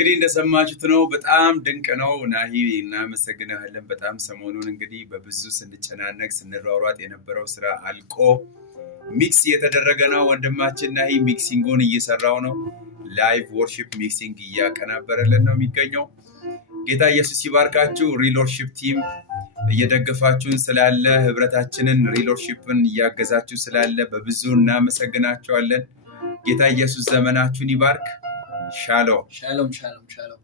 እንግዲህ እንደሰማችሁት ነው። በጣም ድንቅ ነው። ናሂ እናመሰግናለን በጣም። ሰሞኑን እንግዲህ በብዙ ስንጨናነቅ ስንሯሯጥ የነበረው ስራ አልቆ ሚክስ እየተደረገ ነው። ወንድማችን ናሂ ሚክሲንጉን እየሰራው ነው። ላይቭ ወርሺፕ ሚክሲንግ እያቀናበረልን ነው የሚገኘው። ጌታ ኢየሱስ ይባርካችሁ። ሪል ወርሺፕ ቲም እየደገፋችሁን ስላለ፣ ህብረታችንን ሪል ወርሺፕን እያገዛችሁ ስላለ በብዙ እናመሰግናችኋለን። ጌታ ኢየሱስ ዘመናችሁን ይባርክ። ሻሎም ሻሎም ሻሎም ሻሎም